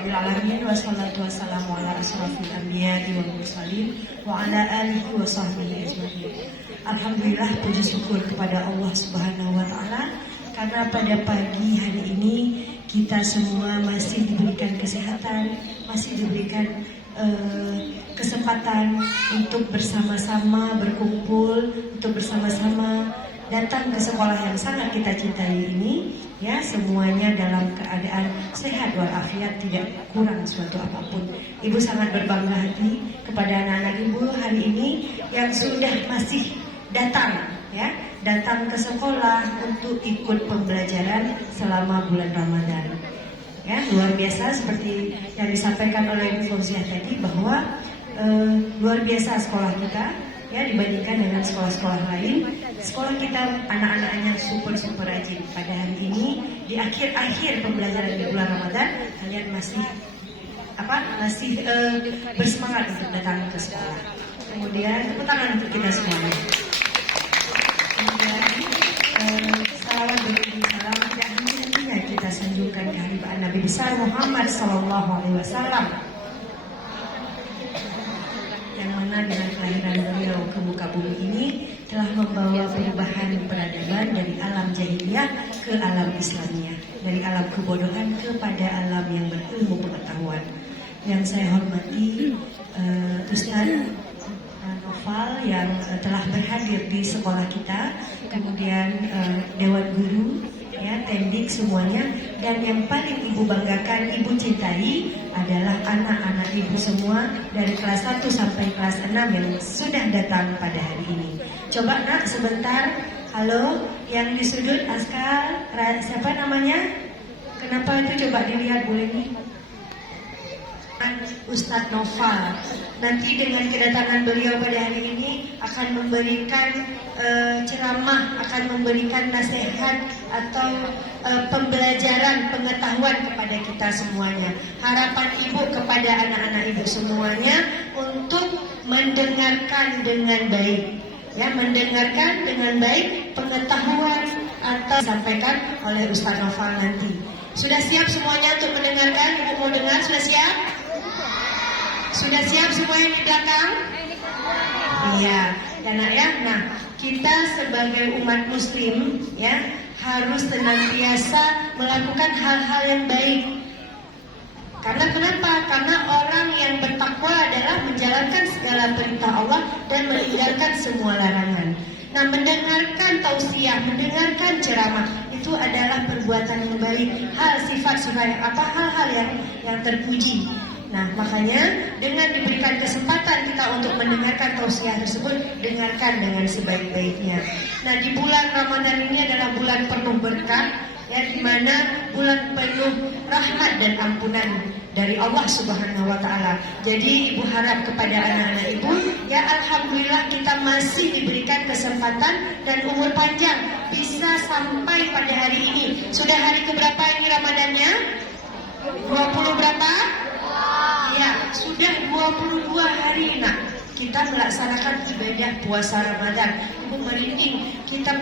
rabbil alamin wassalatu wassalamu ala asrofil anbiya'i wal mursalin wa ala alihi wa sahbihi ajma'in. Alhamdulillah, puji syukur kepada Allah Subhanahu wa taala karena pada pagi hari ini kita semua masih diberikan kesehatan, masih diberikan kesempatan untuk bersama-sama berkumpul, untuk bersama-sama datang ke sekolah yang sangat kita cintai ini, ya, semuanya dalam keadaan sehat walafiat, tidak kurang suatu apapun. Ibu sangat berbangga hati kepada anak-anak ibu hari ini yang sudah masih datang, ya, datang ke sekolah untuk ikut pembelajaran selama bulan Ramadan. Ya, luar biasa seperti yang disampaikan oleh Ibu Fauziah tadi bahwa luar biasa sekolah kita, ya, dibandingkan dengan sekolah-sekolah lain. Sekolah kita anak-anaknya super rajin. Pada hari ini di akhir pembelajaran di bulan Ramadan, kalian masih bersemangat untuk datang ke sekolah. Kemudian tepuk tangan untuk kita semuanya. Kemudian salawat beriring salam tidak henti-hentinya kita sanjungkan kehadiran Nabi besar Muhammad SAW, yang mana dengan kelahiran beliau ke muka bumi ini telah membawa perubahan peradaban dari alam jahiliyah ke alam Islamiyah, dari alam kebodohan kepada alam yang berilmu pengetahuan. Yang saya hormati Ustaz Noval yang telah berhadir di sekolah kita, kemudian Dewan Guru, ya, Tendik semuanya, dan yang paling ibu banggakan, ibu cintai adalah anak-anak ibu semua dari kelas 1 sampai kelas 6 yang sudah datang pada hari ini. Coba nak sebentar, halo, yang di sudut Askar, siapa namanya? Kenapa itu coba dilihat boleh nih? Ustadz Noval. Nanti dengan kedatangan beliau pada hari ini akan memberikan ceramah, akan memberikan nasihat atau pembelajaran pengetahuan kepada kita semuanya. Harapan ibu kepada anak-anak ibu semuanya untuk mendengarkan dengan baik, ya, mendengarkan dengan baik pengetahuan atau disampaikan oleh Ustadz Noval nanti. Sudah siap semuanya untuk mendengarkan? Ibu mau dengar? Sudah siap? Sudah siap semua yang di belakang? Iya, karena ya, nah, kita sebagai umat muslim, ya, harus senantiasa melakukan hal-hal yang baik. Karena kenapa? Karena orang yang bertakwa adalah menjalankan segala perintah Allah dan meninggalkan semua larangan. Nah, mendengarkan tausiah, mendengarkan ceramah itu adalah perbuatan yang baik, sifat-sifat hal-hal yang terpuji. Nah, makanya dengan diberikan kesempatan kita untuk mendengarkan tausiah tersebut, dengarkan dengan sebaik-baiknya. Nah, di bulan Ramadan ini adalah bulan penuh berkah, ya, di mana bulan penuh rahmat dan ampunan dari Allah Subhanahu wa taala. Jadi ibu harap kepada anak-anak ibu, ya, alhamdulillah kita masih diberikan kesempatan dan umur panjang bisa sampai pada hari ini. Sudah hari keberapa ini Ramadannya? 20 berapa? Ya, sudah 22 hari nak kita melaksanakan ibadah puasa Ramadan. Ibu merinding, kita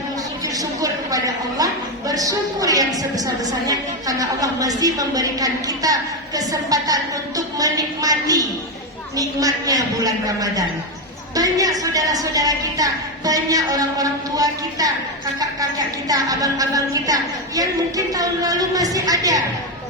bersyukur kepada Allah, bersyukur yang sebesar-besarnya karena Allah masih memberikan kita kesempatan untuk menikmati nikmatnya bulan Ramadan. Banyak saudara-saudara kita, banyak orang-orang tua kita, kakak-kakak kita, abang-abang kita yang mungkin tahun lalu masih ada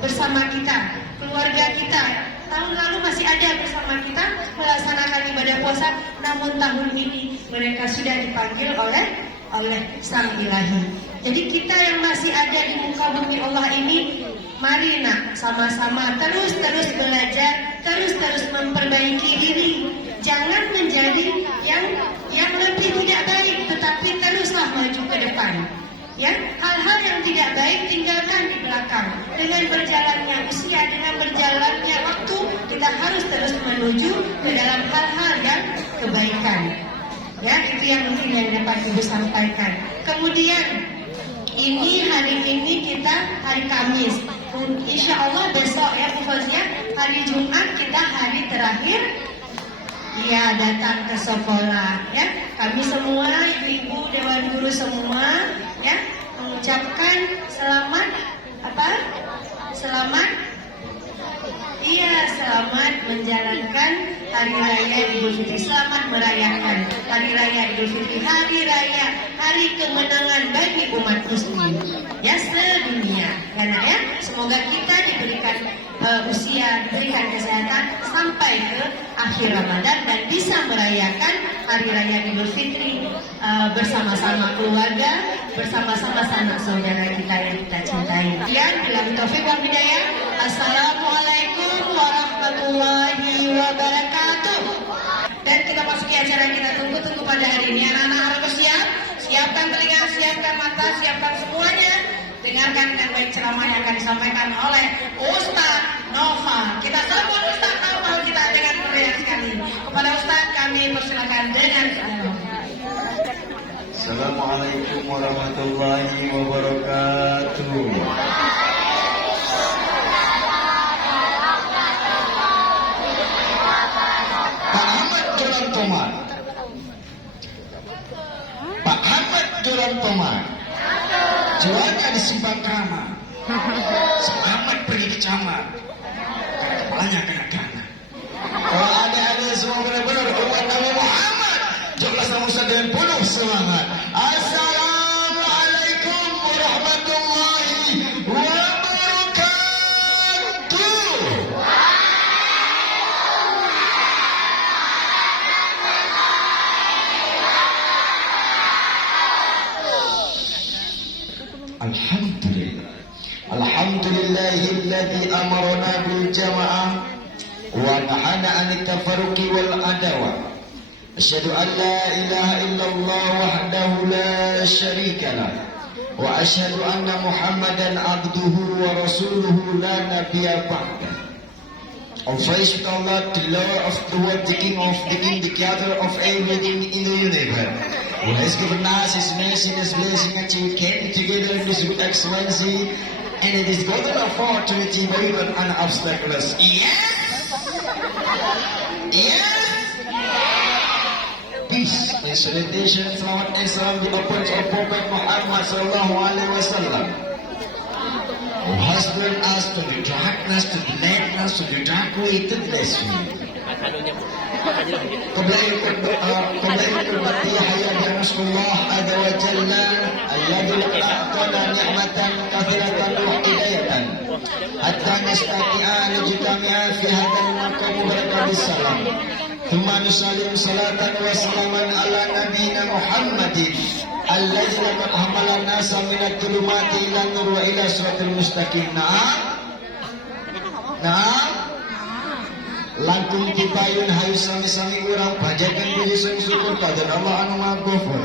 bersama kita, keluarga kita tahun lalu masih ada bersama kita melaksanakan ibadah puasa, namun tahun ini mereka sudah dipanggil oleh Sang Ilahi. Jadi kita yang masih ada di muka bumi Allah ini, mari nak sama-sama terus belajar, terus memperbaiki diri. Jangan menjadi yang lebih tidak baik, tetapi teruslah maju ke depan. Ya, hal-hal yang tidak baik tinggalkan di belakang. Dengan berjalannya usia, dengan berjalannya waktu, kita harus terus menuju ke dalam hal-hal yang kebaikan. Ya, itu yang mungkin yang dapat Ibu sampaikan. Kemudian hari ini kita hari Kamis. Insya Allah besok ya Bu Fauziah, hari Jumat kita hari terakhir. Ya, datang ke sekolah. Ya, kami semua, ibu-ibu, dewan guru semua, ya, mengucapkan selamat selamat menjalankan Hari Raya Idul Fitri. Selamat merayakan Hari Raya Idul Fitri, hari kemenangan bagi umat muslim ya sedunia. Karena ya, semoga kita diberikan usia, diberikan kesehatan sampai ke akhir Ramadan dan bisa merayakan Hari Raya Idul Fitri bersama-sama keluarga, bersama-sama sanak saudara kita yang kita cintai. Dan bilang taufik wal hidayah. Assalamualaikum warahmatullahi wabarakatuh. Dan kita masuki acara yang kita tunggu-tunggu pada hari ini. Anak-anak harus bersiap, siapkan telinga, siapkan mata, siapkan semuanya. Dengarkan dengan baik ceramah yang akan disampaikan oleh Ustaz Nova. Kita sambut Ustaz Nova kita dengan meriah sekali. Kepada Ustaz kami persilakan dengan Assalamualaikum warahmatullahi wabarakatuh. Pak Ahmad Jolan Tomar. Pak Ahmad Jolan Tomar. Jiwanya di Simpang Kramat. Selamat pergi ke camat. Karena kepalanya kena tanah. Kalau ada semua benar-benar umat Nabi Muhammad, jumlah Musa dan penuh semangat. Assalamualaikum warahmatullahi wabarakatuh. Alhamdulillah. Alhamdulillahilladzi amarna bil jama'ah wa nahana 'anit tafarruqi wal adawa. Asyhadu an la ilaha illallah wahdahu la syarika lah wa asyhadu anna Muhammadan abduhu wa rasuluhu la nabiyya ba'dah. All praise to Allah, the Lord of the world, the King of the King, the Creator of everything in the universe, who has given us His mercy and His blessing until we came together in this good excellency, and it is golden opportunity for even an obstacles. Yes! Yes! Peace and salutation, selamat dan salam di approach of Prophet Muhammad sallallahu alaihi wasallam, who has brought us to the darkness, to the lightness, to the dark way, to the blessed way. قبل أن تبقي حياة رسول الله عز وجل الذي أعطانا نعمة كثيرة وهداية حتى نستطيع أن نجتمع في هذا المقام مبارك بالسلام. ثم نسلم صلاة وسلاما على نبينا محمد الذي لقد حمل الناس من الظلمات إلى النور وإلى صراط المستقيم. Nah, langkung dipayun hayu sami-sami urang bajakan puji syukur pada Allah anu Maha Ghafur,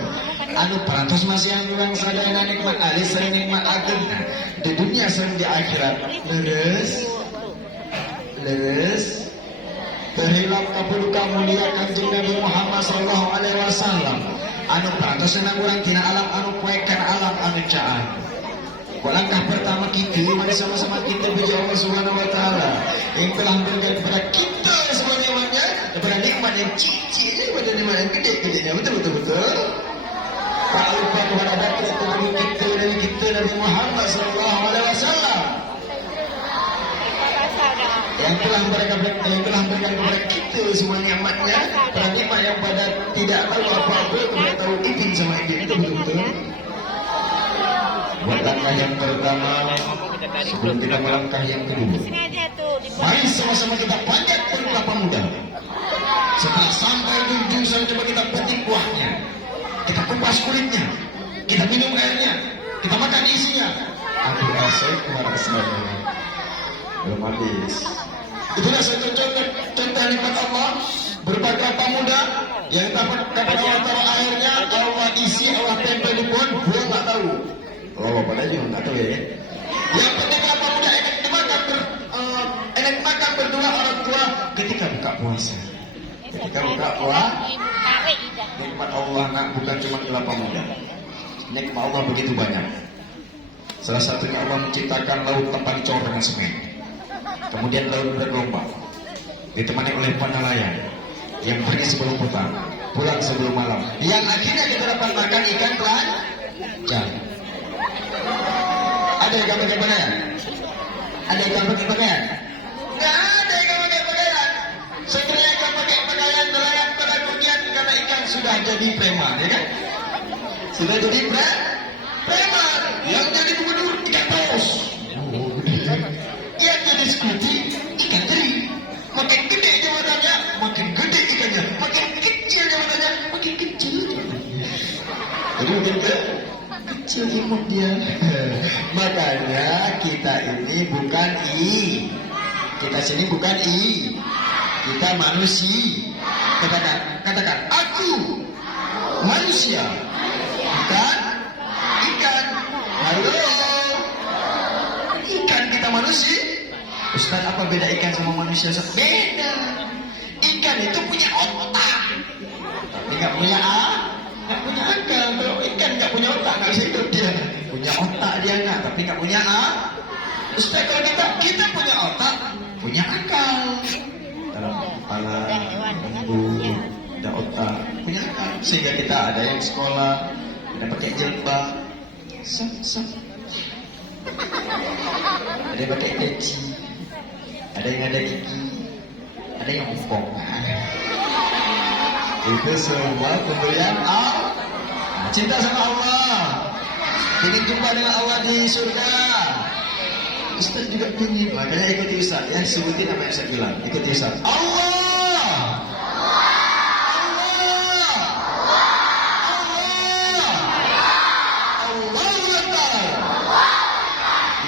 anu parantos masih yang urang sadayana nikmat alis sareng nikmat agengna di dunia sareng di akhirat. Leres berhilap kapuluka mulia Kanjeng Nabi Muhammad sallallahu alaihi wasallam, anu parantos nang urang tina alam anu kuekan alam anu caan. Langkah pertama kita, mari sama-sama kita puji Allah Subhanahu wa taala yang telah memberikan kepada kita semuanya daripada nikmat yang kecil daripada nikmat yang gede-gedenya. Betul. Tak lupa kepada datuk guru kita Nabi Muhammad sallallahu alaihi wasallam yang telah memberikan kepada kita semua nikmatnya, pada nikmat yang pada tidak tahu apa-apa kepada tahu izin sama izin. Itu betul. Buat langkah yang pertama sebelum kita melangkah yang kedua, mari sama-sama kita panjat kelapa muda. Setelah sampai di ujung sana, coba kita petik buahnya, kita kupas kulitnya, kita minum airnya, kita makan isinya. Aduh, asal keluar saya belum habis. Itulah satu contoh nikmat Allah berupa kelapa muda yang dapat Allah taruh airnya, Allah isi, Allah tempel di pohon, buah nggak tahu. Oh, pada juga nggak tahu ya. Yang penting kelapa muda enak makan berdua orang tua ketika buka puasa. Ketika buka puasa, nikmat Allah nak bukan cuma kelapa muda. Nikmat Allah begitu banyak. Salah satunya Allah menciptakan laut tempat dicor dengan semen. Kemudian laut bergelombang, ditemani oleh nelayan yang pergi sebelum petang, pulang sebelum malam. Yang akhirnya kita dapat makan ikan telanjang. Ada ikan pakai pakaian? Ada ikan pakai pakaian? Nggak ada ikan pakai pakaian. sudah jadi preman, ya kan? Sudah jadi preman. Yang jadi gubernur ikan paus. Yang jadi sekuti ikan teri. Makin gede jabatannya, makin gede ikannya. Makin kecil jabatannya, makin kecil. Jadi makin kecil imut dia. Makanya kita ini bukan I. Kita sini bukan I. Kita manusia. Katakan aku manusia. Bukan ikan. Halo. Ikan kita manusia. Ustaz, apa beda ikan sama manusia? Beda. Ikan itu punya otak, tapi nggak punya akal. Kalau ikan nggak punya otak, nggak bisa hidup dia. Punya otak dia nggak, tapi nggak punya Ustaz, kalau kita punya otak, punya akal. Dalam kepala, lambung, ada otak, punya akal. Sehingga kita ada yang sekolah, ada pakai jilbab, ada yang pakai peci, ada yang ada gigi, ada yang empong. Itu semua pemberian Allah. Cinta sama Allah, ingin jumpa dengan Allah di surga. Ustaz juga ingin, makanya ikuti Ustaz ya, sebutin apa yang saya bilang. Ikuti Ustaz. Allah,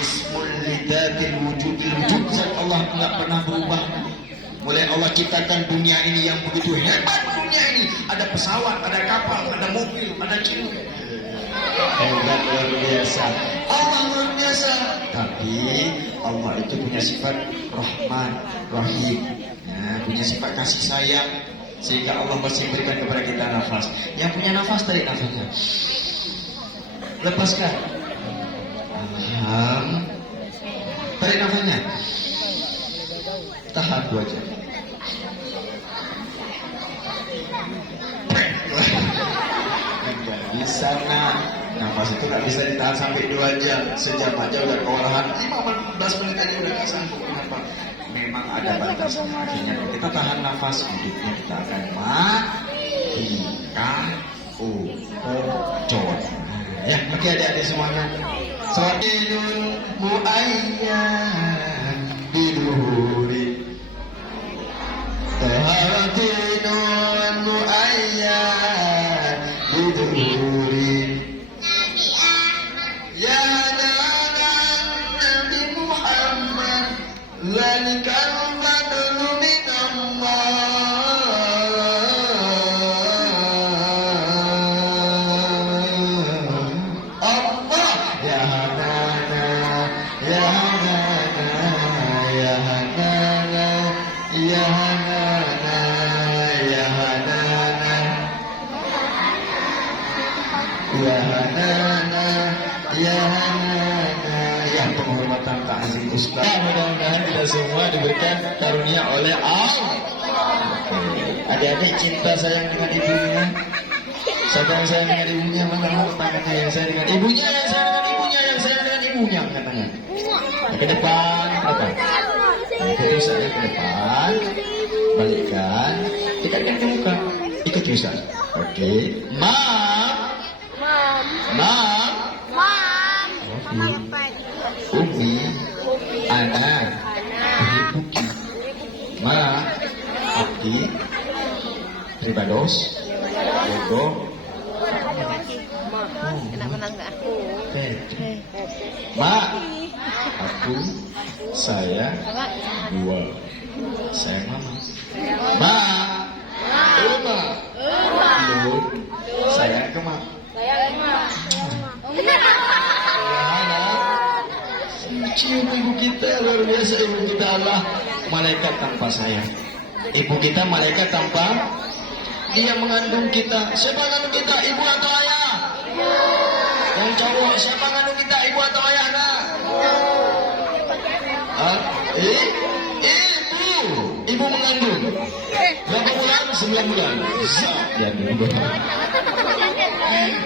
Ismul lidatil wujudil wujud. Allah tidak pernah berubah. Mulai Allah ciptakan dunia ini yang begitu hebat. Dunia ini ada pesawat, ada kapal, ada mobil, ada kilu. Hebat, luar biasa. Allah luar biasa. Tapi Allah itu punya sifat Rahman, Rahim, ya, punya sifat kasih sayang. Sehingga Allah masih berikan kepada kita nafas. Yang punya nafas, tarik nafasnya, lepaskan. Tarik nafasnya, tahan 2 jam. Enggak bisa, nak. Nafas itu nggak bisa ditahan sampai 2 jam. Sejam aja udah kewalahan. 15 menit aja udah nggak sanggup. Kenapa? Memang ada batasnya. Akhirnya kita tahan nafas, hidupnya kita akan mati. Coba. Ya, oke adik-adik semuanya. Swadinul mu'ayyan biduhuri Tahatinul mu'ayyan biduhuri Ya nanan Nabi Muhammad Zalikal badlu minallah penghormatan ta'zim Ustaz. Mudah-mudahan kita semua diberikan karunia oleh Allah. Adik-adik cinta sayang dengan ibunya. Siapa yang sayang dengan ibunya? Mana tangannya yang sayang dengan ibunya, yang sayang dengan ibunya, yang sayang dengan ibunya, katanya. Ke depan, ke depan. Ikuti saya ke depan. Balikkan. Dekatkan ke muka. Ikuti Ustaz. Oke. Umi, Ana, Ibuki, Ma, Abdi, Tribados, Yogo, Petri, Ma, aku, saya, 2, saya Mama, Ma, Uma, Lu, saya Kema. Cium ibu kita, luar biasa. Ibu kita adalah malaikat tanpa sayang. Ibu kita malaikat tanpa, dia mengandung kita. Siapa mengandung kita, ibu atau ayah? Yang cowok, siapa mengandung kita, ibu atau ayah? Ibu mengandung. Berapa bulan? 9 bulan.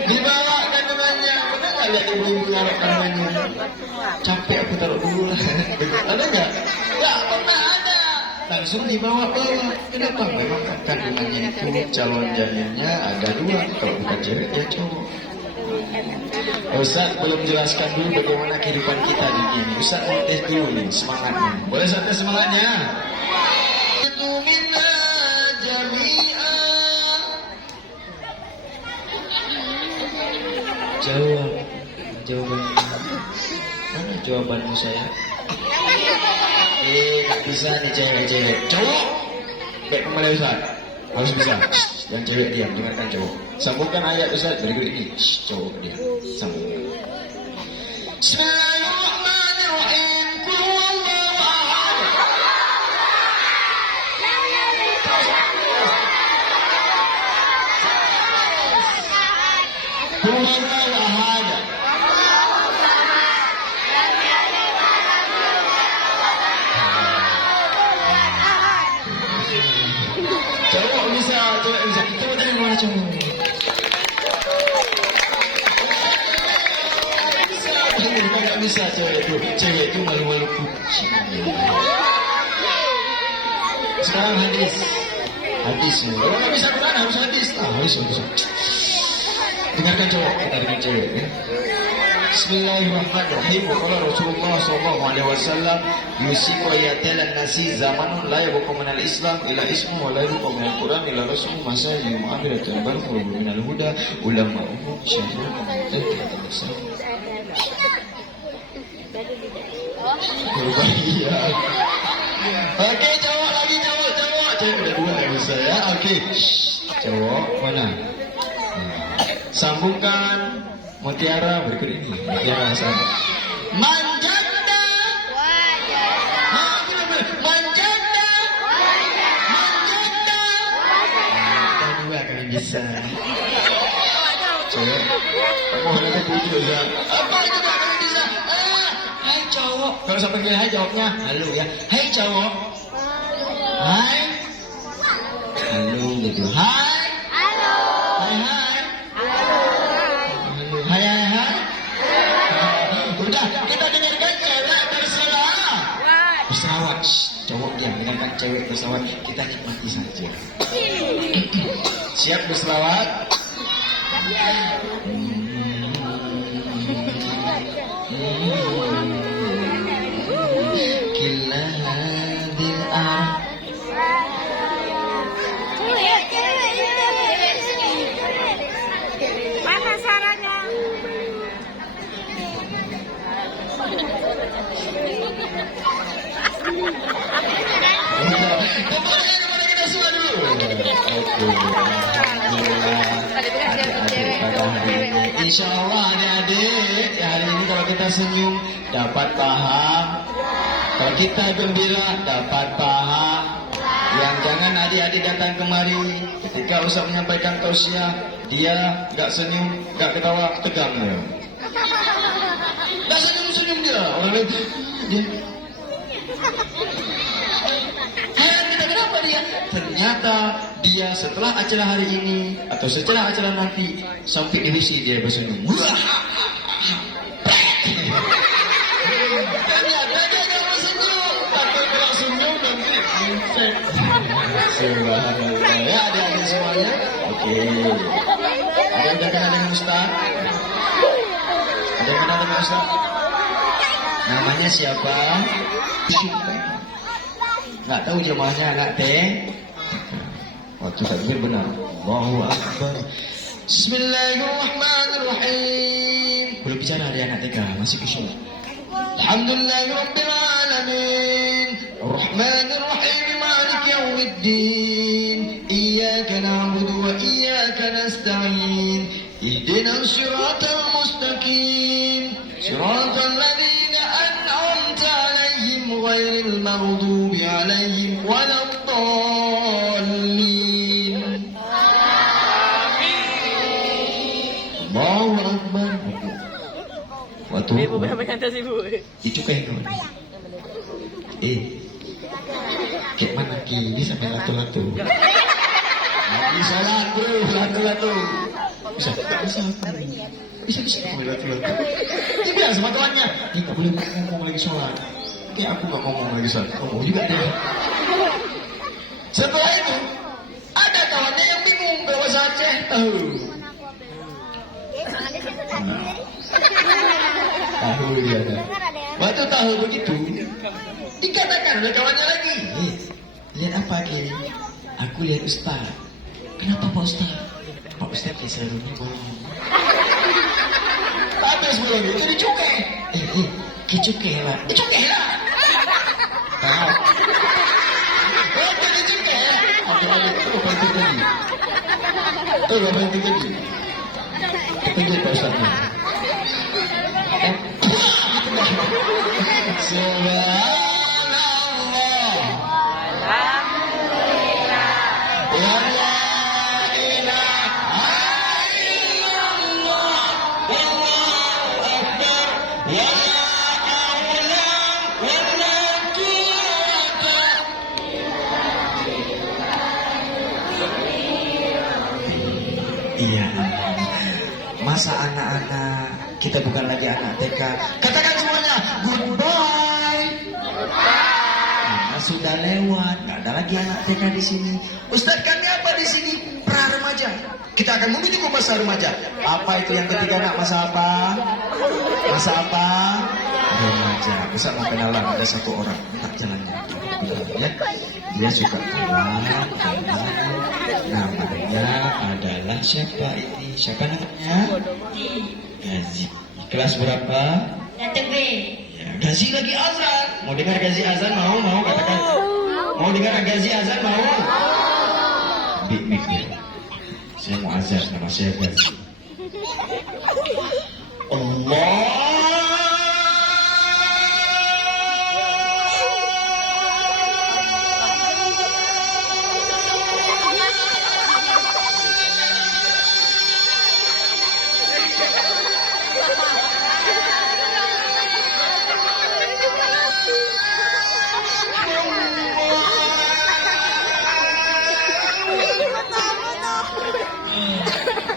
Dibawa kandungannya. Benar nggak lihat ibu-ibu naruh kandungannya? Capek aku taruh dulu lah. Ada nggak? Nggak pernah ada. langsung dibawa-bawa. Kenapa? Memang kandungannya itu calon janinnya ada 2, kalau bukan cewek ya cowok. Ustaz belum jelaskan dulu bagaimana kehidupan kita di sini. Ustaz mau tes dulu nih semangatnya. Boleh Ustaz tes semangatnya? Jawab. Jawabannya. Mana jawabanmu saya? Gak bisa nih cewek-cewek. Cowok. Baik kembali Ustaz. Harus bisa. Yang cewek diam, dengarkan cowok. Sambungkan ayat Ustaz berikut ini. Cowok diam. Sambungkan. Bismillahirrahmanirrahim. Qul huwallahu ahad. Qul huwallahu ahad. Cowok bisa, cewek bisa. Kita tanya mana cowok? Kita bisa cewek itu malu-malu kucing. Sekarang hadis. Kalau nggak bisa Quran harus hadis. Harus. Dengarkan cowok, kita dengan cewek. Ya. Bismillahirrahmanirrahim. Qala Rasulullah sallallahu alaihi wasallam, yusiku ayatalan nasi zamanun la yabqa min al-islam ila ismu wa la yabqa min al-quran ila rasmu masajid mu'abiratun bal qurbu min al-huda ulama umum syarrun Oke, cowok lagi, cowok. Cewek udah 2 ya bisa ya. Oke. Cowok mana? Sambungkan mutiara berikut ini. Mutiara sama. Manjanda. Manjanda. Kita 2 kami bisa. Cowok. Kamu harus puji ya. Apa itu gak kami bisa? Hai cowok. Kalau sampai gini hai jawabnya halo ya. Hai cowok. Hai. Halo gitu. Hai. Halo. Hai. Hai. Udah, kita dengarkan cewek berselawat. Berselawat. Cowok diam, dengarkan cewek berselawat. Kita nikmati saja. Siap berselawat? Mana sarangnya? Kepada kita semua dulu. Insya Allah adik-adik hari ini kalau kita senyum dapat paham. Kalau kita gembira dapat paham. Yang jangan adik-adik datang kemari ketika Ustaz menyampaikan tausiah dia nggak senyum, nggak ketawa, tegang ya. Nggak senyum dia. Orang lain dia. Kenapa dia? Ternyata dia setelah acara hari ini atau setelah acara nanti sampai divisi dia bersenyum. Ternyata dia nggak bersenyum. Takut kalau senyum nanti infek. Subhanallah. Ya adik-adik semuanya. Oke. Ada yang udah kenal dengan Ustaz? Ada yang kenal dengan Ustaz? Namanya siapa? Nggak tahu jemaahnya anak teh. Waktu takbir benar. Allahu Akbar. Bismillahirrahmanirrahim. Belum bicara ada anak TK, masih kusyuk. Alhamdulillahirabbil alamin. Arrahmanirrahim. Malik yaumiddin. Iyyaka na'budu wa iyyaka nasta'in. Ihdinas siratal mustaqim. Siratal ladzina an'amta 'alaihim ghairil maghdubi 'alaihim waladdallin. Allahu Akbar. Waktu dicukai kawan. Kayak mana kini sampai latu-latu. Bisa latu, latu-latu. Bisa, tak bisa. Bisa sampai latu-latu. Dia bilang sama tuannya, ini gak boleh ngomong lagi sholat. Kayak aku gak ngomong lagi sholat. Ngomong juga dia. Setelah itu ada kawannya yang bingung berbahasa Aceh. Tahu dia. Waktu tahu begitu, dikatakan oleh kawannya lagi, lihat apa ini? Aku lihat Ustaz. Kenapa Pak Ustaz? Pak Ustaz kisah rumah bohong. Tapi sebelum itu dicukai. Dicukai lah. Dicukai lah. Tahu. Oh, dicukai lah. Apa itu terjadi? Tahu apa yang terjadi? Terjadi Pak Ustaz. Subhanallah. Alhamdulillah. Ya la ilaha illallah. Wallahu akbar. Ya la haula wala quwwata. Iya. Masa anak-anak kita bukan lagi anak TK. Katakan semuanya goodbye. Karena sudah lewat, nggak ada lagi anak TK di sini. Ustadz kami apa di sini? Pra remaja. Kita akan menuju ke masa remaja. Apa itu yang ketiga nak? Masa apa? Masa apa? Remaja. Ustadz mau kenalan, ada satu orang tak jalannya. Ya. Dia suka keluar. Namanya adalah siapa ini? Siapa namanya? Gazi. Kelas berapa? Datang B. Ya, Gazi lagi azan. Mau dengar Gazi azan? Mau katakan. Mau dengar Gazi azan? Mau? Bik. Saya mau azan, nama saya Gazi. Allah.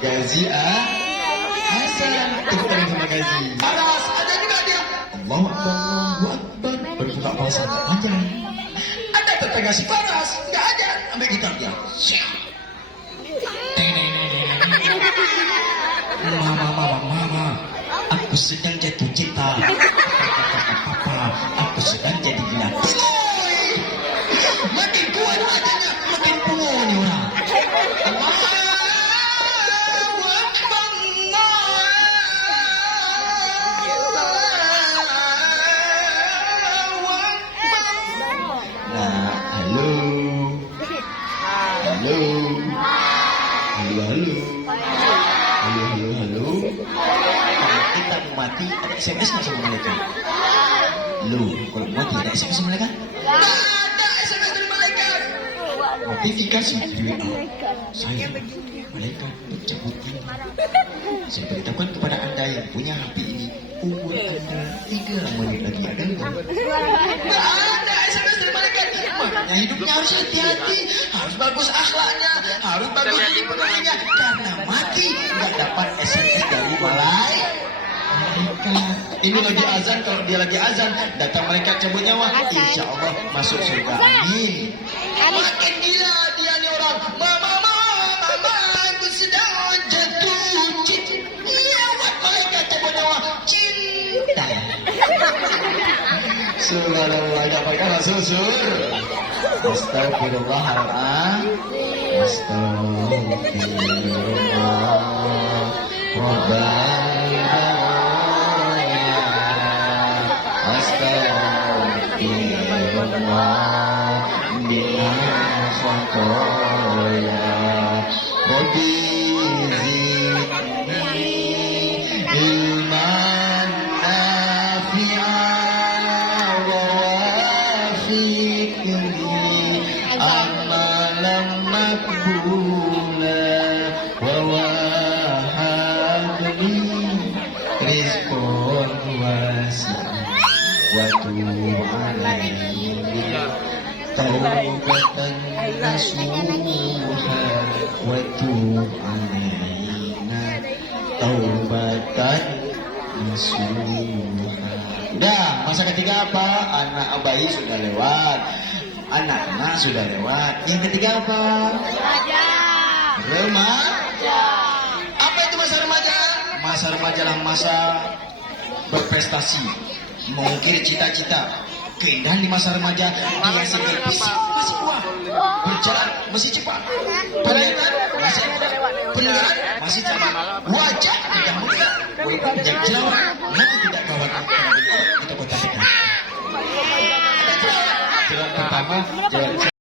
Gazi azan. Tepuk tangan sama Gazi. Aras, ada juga dia. Allahu Akbar, Allahu Akbar. Berbuka puasa panjang. Ada tetangga si Faras, nggak ada. Ambil gitar dia. Mama, aku sedang jatuh cinta. Papa, aku sedang jadi gila. Makin kuat adanya, makin pungu nih orang. Halo. Kalau kita mau mati, ada SMS nggak sama malaikat? Kalau mau mati ada SMS sama malaikat? Ada SMS dari malaikat. Notifikasi di WA. Saya malaikat mencabut ini. Saya beritahukan kepada anda yang punya HP ini, umur anda 3 menit lagi ada nggak? Nggak ada SMS dari malaikat. Makanya hidupnya harus hati-hati, harus bagus akhlaknya, harus bagus pekerjaannya, karena mati nggak dapat SMS dari malaikat. Ini lagi azan, kalau dia lagi azan datang malaikat cabut nyawa, insya Allah masuk surga. Amin. Makin gila dia nih orang. Mama, aku sedang jatuh cinta. Iya, malaikat cabut nyawa cinta. Subhanallah, dapatkan masuk surga. Astagfirullahaladzim. Astagfirullah. Astagfirullah. Bila khotoya Rabbi zidni ilman nafi'an wa wafiqni amalan makbula wa wahabni rizqan wasi'an wa tub alayhi taubatan nasuha wa tub alaina taubatan nasuha. Udah, masa ketiga apa? Anak bayi sudah lewat. Anak-anak sudah lewat. Yang ketiga apa? Remaja. Remaja. Apa itu masa remaja? Masa remaja adalah masa berprestasi, mengukir cita-cita. Keindahan di masa remaja, dia sendiri fisik masih kuat, berjalan masih cepat, pendengaran masih cepat, wajah tidak mulia, walaupun tidak jerawat, namun tidak kawat. Kita katakan. Jerawat pertama, jerawat